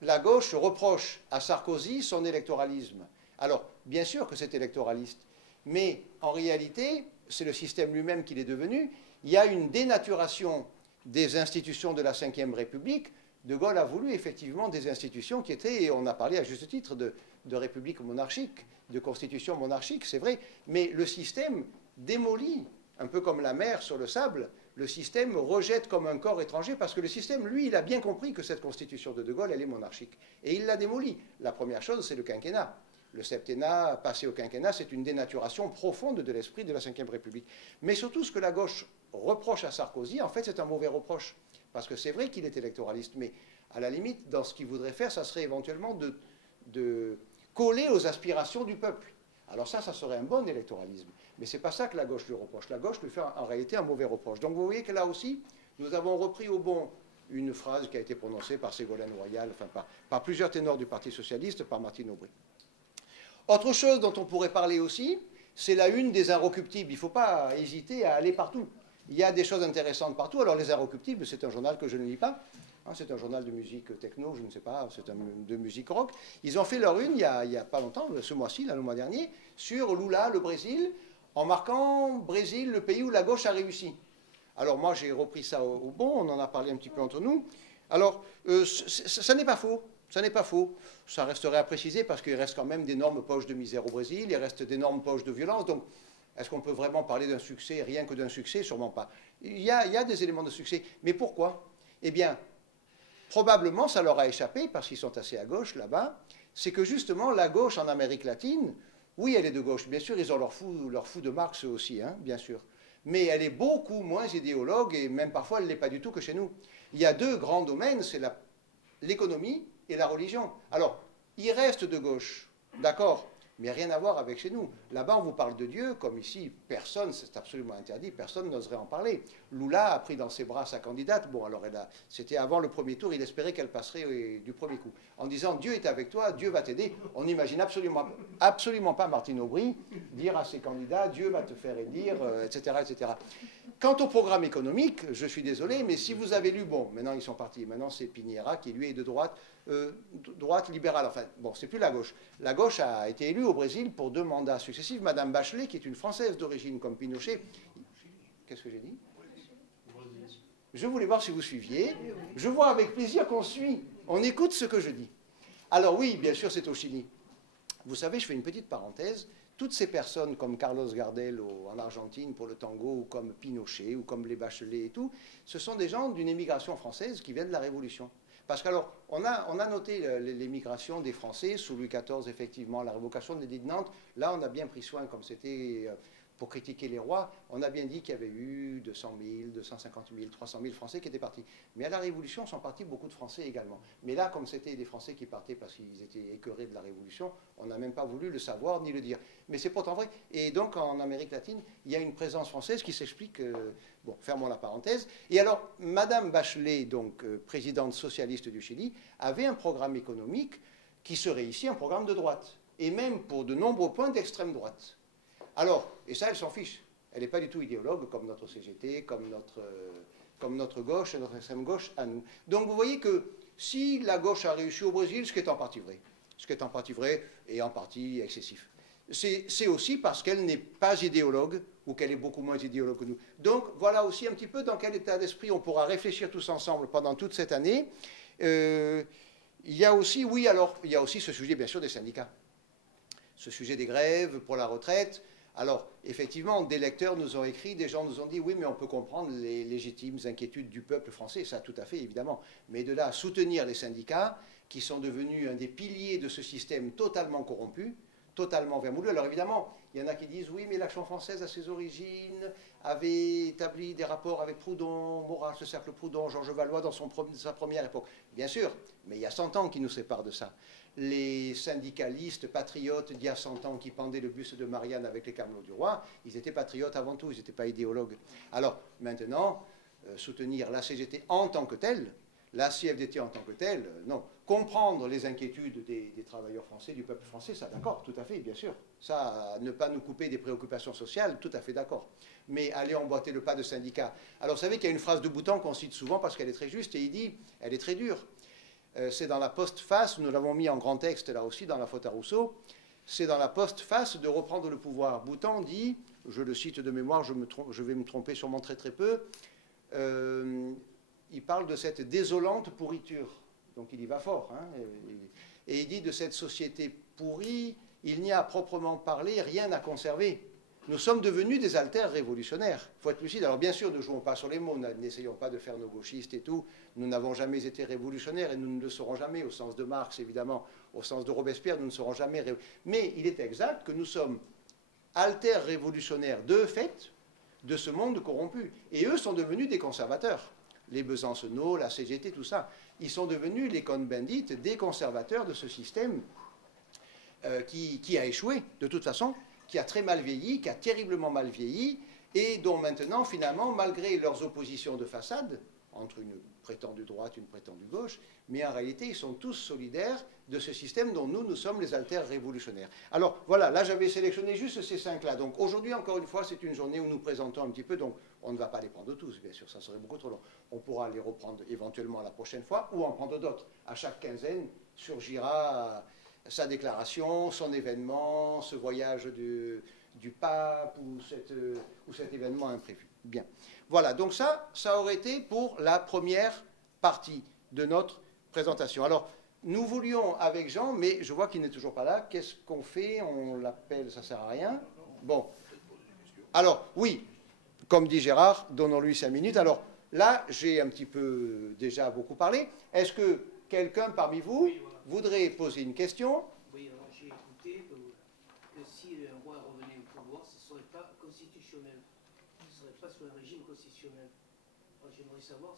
la gauche reproche à Sarkozy son électoralisme. Alors, bien sûr que c'est électoraliste, mais en réalité, c'est le système lui-même qu'il est devenu. Il y a une dénaturation des institutions de la Ve République. De Gaulle a voulu effectivement des institutions qui étaient, et on a parlé à juste titre de république monarchique, de constitution monarchique, c'est vrai, mais le système démolit, un peu comme la mer sur le sable, le système rejette comme un corps étranger, parce que le système, lui, il a bien compris que cette constitution de Gaulle, elle est monarchique. Et il l'a démolie. La première chose, c'est le quinquennat. Le septennat, passé au quinquennat, c'est une dénaturation profonde de l'esprit de la Ve République. Mais surtout, ce que la gauche reproche à Sarkozy, en fait, c'est un mauvais reproche. Parce que c'est vrai qu'il est électoraliste, mais à la limite, dans ce qu'il voudrait faire, ça serait éventuellement de coller aux aspirations du peuple. Alors ça serait un bon électoralisme. Mais ce n'est pas ça que la gauche lui reproche. La gauche lui fait en réalité un mauvais reproche. Donc vous voyez que là aussi, nous avons repris au bon une phrase qui a été prononcée par Ségolène Royal, enfin par plusieurs ténors du Parti socialiste, par Martine Aubry. Autre chose dont on pourrait parler aussi, c'est la une des Inrecuptibles. Il ne faut pas hésiter à aller partout. Il y a des choses intéressantes partout. Alors les Inrecuptibles, c'est un journal que je ne lis pas. C'est un journal de musique techno, je ne sais pas, c'est de musique rock. Ils ont fait leur une il n'y a pas longtemps, ce mois-ci, le mois dernier, sur Lula, le Brésil, en marquant Brésil, le pays où la gauche a réussi. Alors moi, j'ai repris ça au bon, on en a parlé un petit peu entre nous. Alors, ça n'est pas faux. Ça n'est pas faux. Ça resterait à préciser parce qu'il reste quand même d'énormes poches de misère au Brésil, il reste d'énormes poches de violence. Donc, est-ce qu'on peut vraiment parler d'un succès, rien que d'un succès? Sûrement pas. Il y a des éléments de succès. Mais pourquoi? Eh bien, probablement, ça leur a échappé, parce qu'ils sont assez à gauche là-bas, c'est que justement, la gauche en Amérique latine, oui, elle est de gauche. Bien sûr, ils ont leur fou de Marx aussi, hein, bien sûr. Mais elle est beaucoup moins idéologue, et même parfois, elle ne l'est pas du tout que chez nous. Il y a deux grands domaines, c'est l'économie et la religion. Alors, ils restent de gauche, d'accord, mais rien à voir avec chez nous. Là-bas, on vous parle de Dieu, comme ici, personne, c'est absolument interdit, personne n'oserait en parler. Lula a pris dans ses bras sa candidate. Bon, alors c'était avant le premier tour, il espérait qu'elle passerait du premier coup. En disant, Dieu est avec toi, Dieu va t'aider. On n'imagine absolument pas Martine Aubry dire à ses candidats, Dieu va te faire élire, etc., etc. Quant au programme économique, je suis désolé, mais si vous avez lu, bon, maintenant ils sont partis, maintenant c'est Piñera qui lui est de droite, droite libérale, enfin, bon, c'est plus la gauche. La gauche a été élue au Brésil pour 2 mandats successifs. Madame Bachelet, qui est une Française d'origine comme Pinochet, qu'est-ce que j'ai dit? Je voulais voir si vous suiviez. Je vois avec plaisir qu'on suit, on écoute ce que je dis. Alors oui, bien sûr, c'est au Chili. Vous savez, je fais une petite parenthèse. Toutes ces personnes comme Carlos Gardel en Argentine pour le tango, ou comme Pinochet, ou comme les Bachelet et tout, ce sont des gens d'une émigration française qui viennent de la Révolution. Parce qu'alors, on a noté l'émigration des Français sous Louis XIV, effectivement, la révocation de l'édit de Nantes. Là, on a bien pris soin, comme c'était pour critiquer les rois, on a bien dit qu'il y avait eu 200 000, 250 000, 300 000 Français qui étaient partis. Mais à la Révolution sont partis beaucoup de Français également. Mais là, comme c'était des Français qui partaient parce qu'ils étaient écœurés de la Révolution, on n'a même pas voulu le savoir ni le dire. Mais c'est pourtant vrai. Et donc, en Amérique latine, il y a une présence française qui s'explique... bon, fermons la parenthèse. Et alors, Madame Bachelet, donc présidente socialiste du Chili, avait un programme économique qui serait ici un programme de droite. Et même pour de nombreux points d'extrême droite. Alors, et ça, elle s'en fiche. Elle n'est pas du tout idéologue comme notre CGT, comme notre gauche, notre extrême gauche à nous. Donc vous voyez que si la gauche a réussi au Brésil, ce qui est en partie vrai, et en partie excessif, c'est aussi parce qu'elle n'est pas idéologue, ou qu'elle est beaucoup moins idéologue que nous. Donc voilà aussi un petit peu dans quel état d'esprit on pourra réfléchir tous ensemble pendant toute cette année. Il y a aussi, oui, alors, il y a aussi ce sujet, bien sûr, des syndicats. Ce sujet des grèves pour la retraite. Alors, effectivement, des lecteurs nous ont écrit, des gens nous ont dit, oui, mais on peut comprendre les légitimes inquiétudes du peuple français, ça tout à fait, évidemment. Mais de là à soutenir les syndicats, qui sont devenus un des piliers de ce système totalement corrompu, totalement vermoulu. Alors évidemment, il y en a qui disent, oui, mais l'Action française, à ses origines, avait établi des rapports avec Proudhon, Maurras, le cercle Proudhon, Georges Valois dans sa première époque. Bien sûr, mais il y a 100 ans qui nous séparent de ça. Les syndicalistes patriotes d'il y a 100 ans qui pendaient le buste de Marianne avec les camelots du roi, ils étaient patriotes avant tout, ils n'étaient pas idéologues. Alors, maintenant, soutenir la CGT en tant que telle, la CFDT en tant que telle, non. Comprendre les inquiétudes des travailleurs français, du peuple français, ça d'accord, tout à fait, bien sûr. Ça, ne pas nous couper des préoccupations sociales, tout à fait d'accord. Mais aller emboîter le pas de syndicats. Alors, vous savez qu'il y a une phrase de Boutan qu'on cite souvent parce qu'elle est très juste, et il dit, elle est très dure. C'est dans la postface, nous l'avons mis en grand texte là aussi, dans la faute à Rousseau, c'est dans la postface de reprendre le pouvoir. Boutan dit, je le cite de mémoire, je vais me tromper sûrement très très peu, il parle de cette désolante pourriture. Donc il y va fort. Hein, et il dit de cette société pourrie, il n'y a à proprement parler rien à conserver. Nous sommes devenus des alters révolutionnaires. Il faut être lucide. Alors bien sûr, ne jouons pas sur les mots, n'essayons pas de faire nos gauchistes et tout. Nous n'avons jamais été révolutionnaires et nous ne le serons jamais, au sens de Marx évidemment, au sens de Robespierre, nous ne serons jamais révolutionnaires. Mais il est exact que nous sommes alters révolutionnaires de fait de ce monde corrompu. Et eux sont devenus des conservateurs. Les Besancenot, la CGT, tout ça. Ils sont devenus les Cohn-Bendit, des conservateurs de ce système qui a échoué de toute façon, qui a très mal vieilli, qui a terriblement mal vieilli, et dont maintenant, finalement, malgré leurs oppositions de façade, entre une prétendue droite et une prétendue gauche, mais en réalité, ils sont tous solidaires de ce système dont nous sommes les alters révolutionnaires. Alors, voilà, là, j'avais sélectionné juste ces 5-là. Donc, aujourd'hui, encore une fois, c'est une journée où nous présentons un petit peu, donc, on ne va pas les prendre tous, bien sûr, ça serait beaucoup trop long. On pourra les reprendre éventuellement la prochaine fois, ou en prendre d'autres. À chaque quinzaine, surgira sa déclaration, son événement, ce voyage du pape ou cet événement imprévu. Bien. Voilà, donc ça aurait été pour la première partie de notre présentation. Alors, nous voulions avec Jean, mais je vois qu'il n'est toujours pas là. Qu'est-ce qu'on fait? On l'appelle, ça ne sert à rien. Bon. Alors, oui, comme dit Gérard, donnons-lui 5 minutes. Alors, là, j'ai un petit peu déjà beaucoup parlé. Est-ce que quelqu'un parmi vous voudrait poser une question? Oui, alors j'ai écouté que si un roi revenait au pouvoir, ce ne serait pas constitutionnel. Ce ne serait pas sur un régime constitutionnel. J'aimerais savoir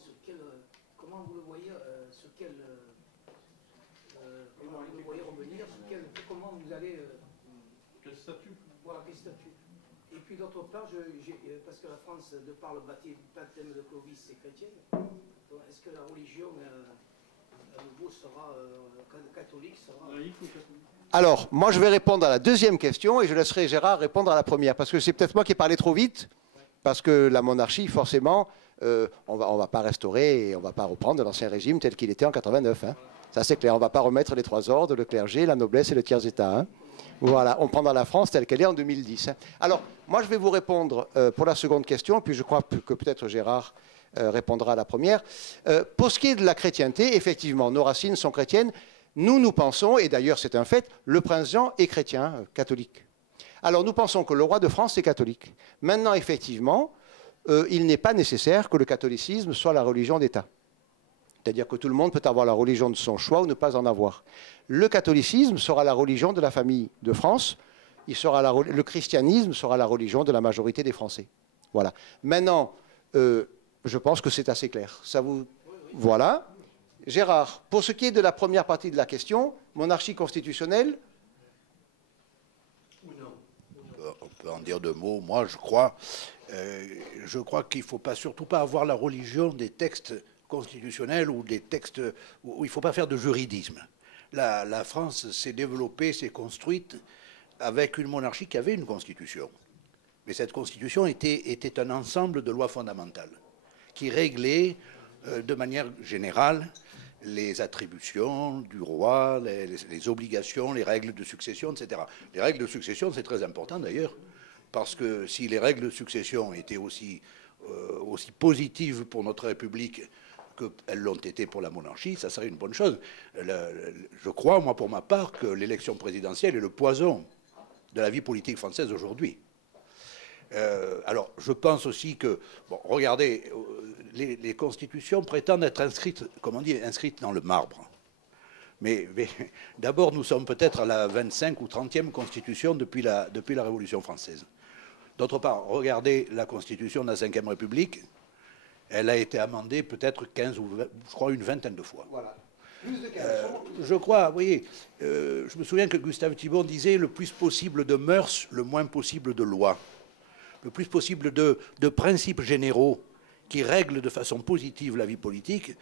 comment vous le voyez, comment vous le voyez revenir, comment vous allez... Quel statut? Voilà, quel statut? Et puis d'autre part, parce que la France, de par le baptême de Clovis, c'est chrétienne, est-ce que la religion, à nouveau, sera catholique, sera... Alors, moi, je vais répondre à la deuxième question et je laisserai Gérard répondre à la première, parce que c'est peut-être moi qui ai parlé trop vite, parce que la monarchie, forcément, on va pas restaurer et on ne va pas reprendre l'ancien régime tel qu'il était en 89. Hein. Ça, c'est clair. On ne va pas remettre les trois ordres, le clergé, la noblesse et le tiers-état. Hein. Voilà, on prendra la France telle qu'elle est en 2010. Hein. Alors, moi, je vais vous répondre pour la seconde question, puis je crois que peut-être Gérard répondra à la première. Pour ce qui est de la chrétienté, effectivement, nos racines sont chrétiennes. Nous pensons, et d'ailleurs c'est un fait, le prince Jean est chrétien, catholique. Alors nous pensons que le roi de France est catholique. Maintenant, effectivement, il n'est pas nécessaire que le catholicisme soit la religion d'État. C'est-à-dire que tout le monde peut avoir la religion de son choix ou ne pas en avoir. Le catholicisme sera la religion de la famille de France. Le christianisme sera la religion de la majorité des Français. Voilà. Maintenant, je pense que c'est assez clair. Ça vous... Voilà. Gérard, pour ce qui est de la première partie de la question, monarchie constitutionnelle? On peut en dire deux mots. Moi, je crois qu'il ne faut surtout pas avoir la religion des textes constitutionnels ou des textes où il ne faut pas faire de juridisme. La France s'est développée, s'est construite avec une monarchie qui avait une constitution. Mais cette constitution était un ensemble de lois fondamentales qui réglaient de manière générale les attributions du roi, les obligations, les règles de succession, etc. Les règles de succession, c'est très important d'ailleurs, parce que si les règles de succession étaient aussi positives pour notre République qu'elles l'ont été pour la monarchie, ça serait une bonne chose. Je crois, moi, pour ma part, que l'élection présidentielle est le poison de la vie politique française aujourd'hui. Alors, je pense aussi que, bon, regardez, les constitutions prétendent être inscrites, comme on dit, inscrites dans le marbre. Mais d'abord, nous sommes peut-être à la 25 ou 30e constitution depuis la Révolution française. D'autre part, regardez la constitution de la Ve République. Elle a été amendée peut-être 15 ou 20, je crois une vingtaine de fois. Voilà. Plus de 15 je crois, vous voyez, je me souviens que Gustave Thibon disait le plus possible de mœurs, le moins possible de lois. Le plus possible de principes généraux qui règlent de façon positive la vie politique.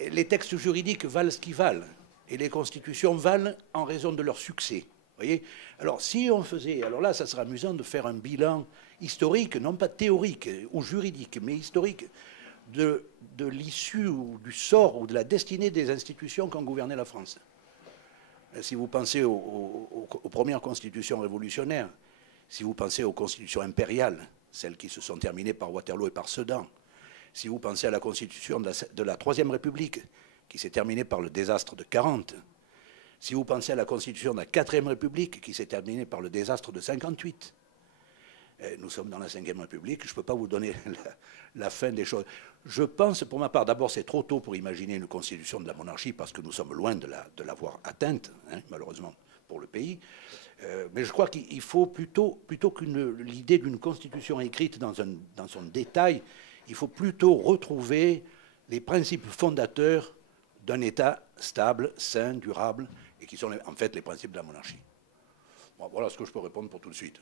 Et les textes juridiques valent ce qu'ils valent. Et les constitutions valent en raison de leur succès. Voyez. Alors, si on faisait... Alors là, ça serait amusant de faire un bilan historique, non pas théorique ou juridique, mais historique, de l'issue ou du sort ou de la destinée des institutions qui ont gouverné la France. Si vous pensez aux premières constitutions révolutionnaires, si vous pensez aux constitutions impériales, celles qui se sont terminées par Waterloo et par Sedan, si vous pensez à la constitution de la Troisième République, qui s'est terminée par le désastre de 40, si vous pensez à la constitution de la Quatrième République, qui s'est terminée par le désastre de 58, nous sommes dans la Cinquième République, je ne peux pas vous donner la fin des choses. Je pense, pour ma part, d'abord c'est trop tôt pour imaginer une constitution de la monarchie, parce que nous sommes loin de l'avoir atteinte, hein, malheureusement, pour le pays. Mais je crois qu'il faut plutôt que l'idée d'une constitution écrite dans son détail, il faut plutôt retrouver les principes fondateurs d'un État stable, sain, durable, et qui sont en fait les principes de la monarchie. Bon, voilà ce que je peux répondre pour tout de suite.